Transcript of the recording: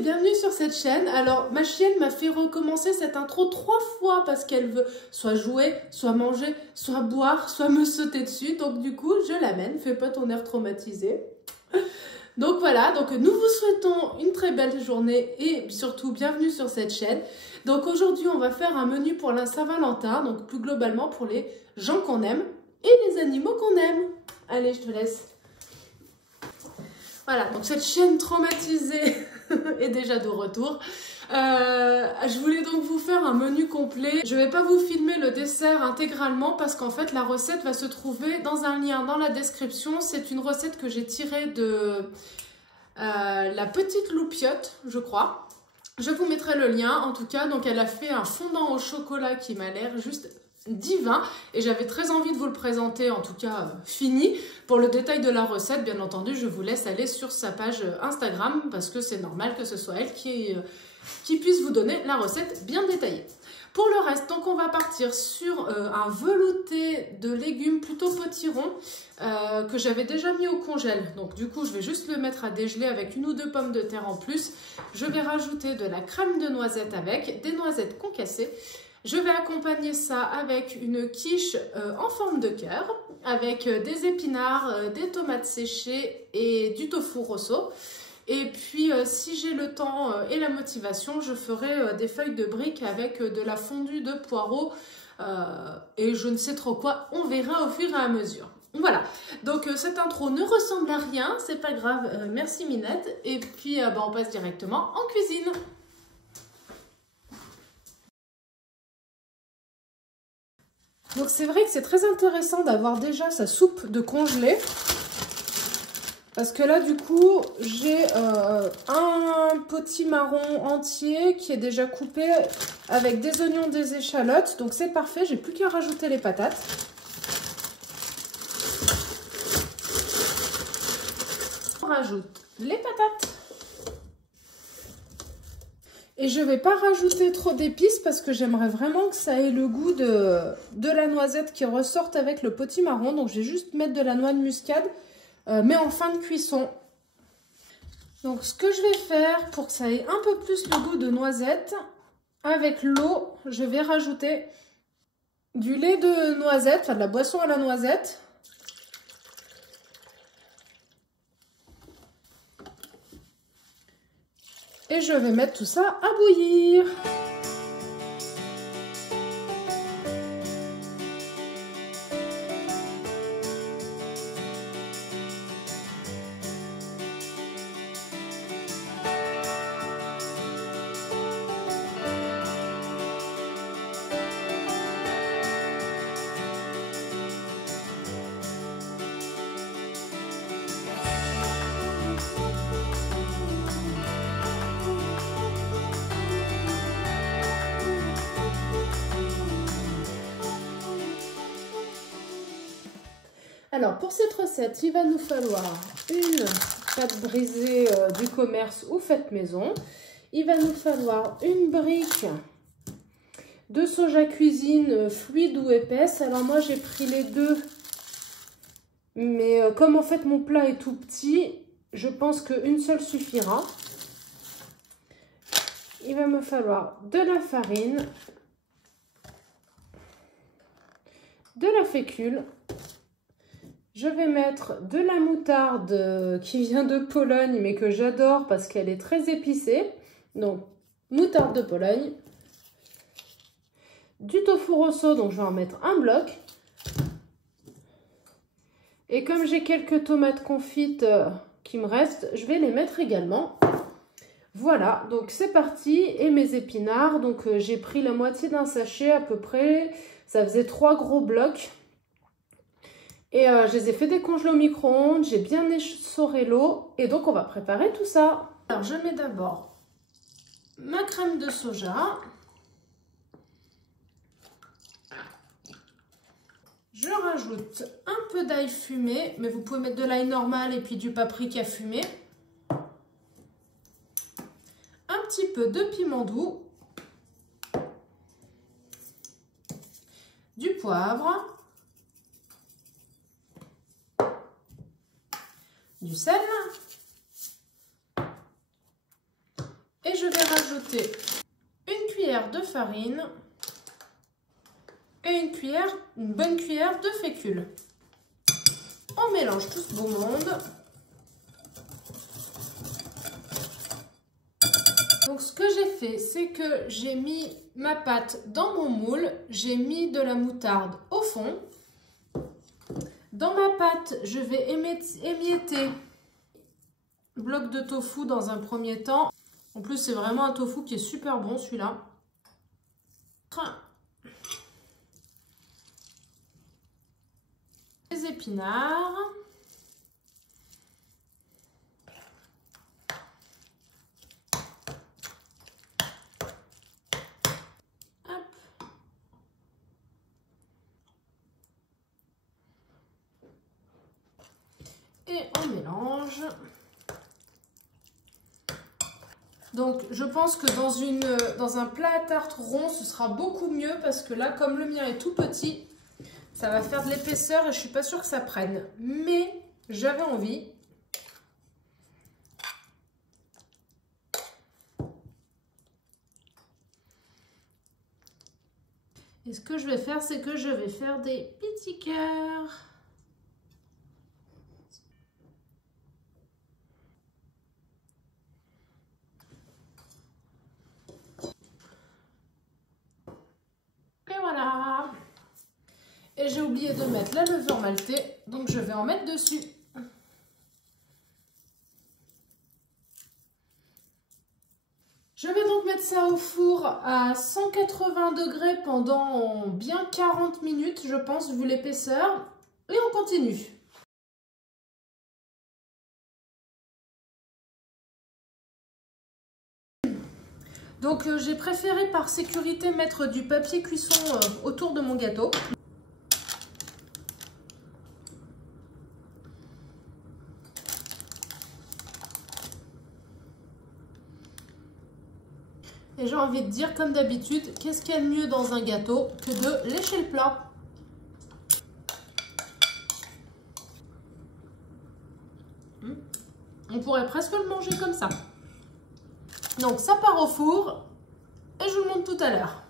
et bienvenue sur cette chaîne. Alors ma chienne m'a fait recommencer cette intro 3 fois parce qu'elle veut soit jouer, soit manger, soit boire, soit me sauter dessus. Donc du coup je l'amène, fais pas ton air traumatisé. Donc voilà, donc nous vous souhaitons une très belle journée et surtout bienvenue sur cette chaîne. Donc aujourd'hui on va faire un menu pour la Saint-Valentin, donc plus globalement pour les gens qu'on aime et les animaux qu'on aime. Allez, je te laisse. Voilà, donc cette chaîne traumatisée est déjà de retour. Je voulais donc vous faire un menu complet. Je ne vais pas vous filmer le dessert intégralement parce qu'en fait la recette va se trouver dans un lien dans la description. C'est une recette que j'ai tirée de la petite loupiote, je crois. Je vous mettrai le lien en tout cas. Donc elle a fait un fondant au chocolat qui m'a l'air juste divin et j'avais très envie de vous le présenter, en tout cas fini. Pour le détail de la recette, bien entendu, je vous laisse aller sur sa page Instagram parce que c'est normal que ce soit elle qui puisse vous donner la recette bien détaillée. Pour le reste, donc on va partir sur un velouté de légumes plutôt potiron que j'avais déjà mis au congèle. Donc du coup, je vais juste le mettre à dégeler avec 1 ou 2 pommes de terre en plus. Je vais rajouter de la crème de noisettes avec des noisettes concassées. Je vais accompagner ça avec une quiche en forme de cœur, avec des épinards, des tomates séchées et du tofu rosso. Et puis, si j'ai le temps et la motivation, je ferai des feuilles de briques avec de la fondue de poireaux et je ne sais trop quoi. On verra au fur et à mesure. Voilà, donc cette intro ne ressemble à rien, c'est pas grave, merci Minette. Et puis, on passe directement en cuisine. Donc c'est vrai que c'est très intéressant d'avoir déjà sa soupe de congelée. Parce que là du coup j'ai un potimarron entier qui est déjà coupé avec des oignons, des échalotes. Donc c'est parfait, j'ai plus qu'à rajouter les patates. On rajoute les patates. Et je ne vais pas rajouter trop d'épices parce que j'aimerais vraiment que ça ait le goût de la noisette qui ressorte avec le potimarron. Donc je vais juste mettre de la noix de muscade, mais en fin de cuisson. Donc ce que je vais faire pour que ça ait un peu plus le goût de noisette, avec l'eau, je vais rajouter du lait de noisette, enfin de la boisson à la noisette. Et je vais mettre tout ça à bouillir. Alors, pour cette recette, il va nous falloir une pâte brisée du commerce ou faite maison. Il va nous falloir une brique de soja cuisine fluide ou épaisse. Alors moi, j'ai pris les deux. Mais comme en fait mon plat est tout petit, je pense qu'une seule suffira. Il va me falloir de la farine, de la fécule. Je vais mettre de la moutarde qui vient de Pologne, mais que j'adore parce qu'elle est très épicée. Donc, moutarde de Pologne. Du tofu rosso, donc je vais en mettre un bloc. Et comme j'ai quelques tomates confites qui me restent, je vais les mettre également. Voilà, donc c'est parti. Et mes épinards, donc j'ai pris la moitié d'un sachet à peu près. Ça faisait 3 gros blocs. Et je les ai fait décongeler au micro-ondes, j'ai bien essoré l'eau et donc on va préparer tout ça. Alors je mets d'abord ma crème de soja. Je rajoute un peu d'ail fumé, mais vous pouvez mettre de l'ail normal et puis du paprika fumé. Un petit peu de piment doux. Du poivre. Du sel, rajouter une cuillère de farine et une bonne cuillère de fécule. On mélange tout ce beau monde. Donc ce que j'ai fait, c'est que j'ai mis ma pâte dans mon moule, j'ai mis de la moutarde au fond. Dans ma pâte, je vais émietter le bloc de tofu dans un premier temps. En plus, c'est vraiment un tofu qui est super bon, celui-là. Les épinards. Hop. Et on mélange. Donc, je pense que dans un plat à tarte rond, ce sera beaucoup mieux parce que là, comme le mien est tout petit, ça va faire de l'épaisseur et je suis pas sûre que ça prenne. Mais j'avais envie. Et ce que je vais faire, c'est que je vais faire des petits cœurs. Et voilà. Et j'ai oublié de mettre la levure maltée, donc je vais en mettre dessus. Je vais donc mettre ça au four à 180 degrés pendant bien 40 minutes, je pense, vu l'épaisseur. Et on continue. Donc j'ai préféré par sécurité mettre du papier cuisson autour de mon gâteau. Et j'ai envie de dire, comme d'habitude, qu'est-ce qu'il y a de mieux dans un gâteau que de lécher le plat? On pourrait presque le manger comme ça. Donc ça part au four et je vous le montre tout à l'heure.